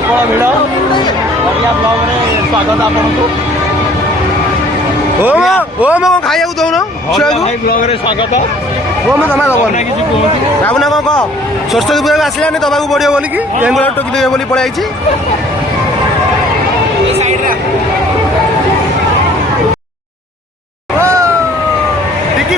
प्रबल भिड़ स्वागत आपको खाइबा दौन ब्लॉग रे स्वागत जमा दबना किसी कहूँ बाबू ना कौन कह सरस्वती पूजा आसलानी दबाक पड़ो बोलिकी एंगुला टोकी देवे बोली पड़े टिकी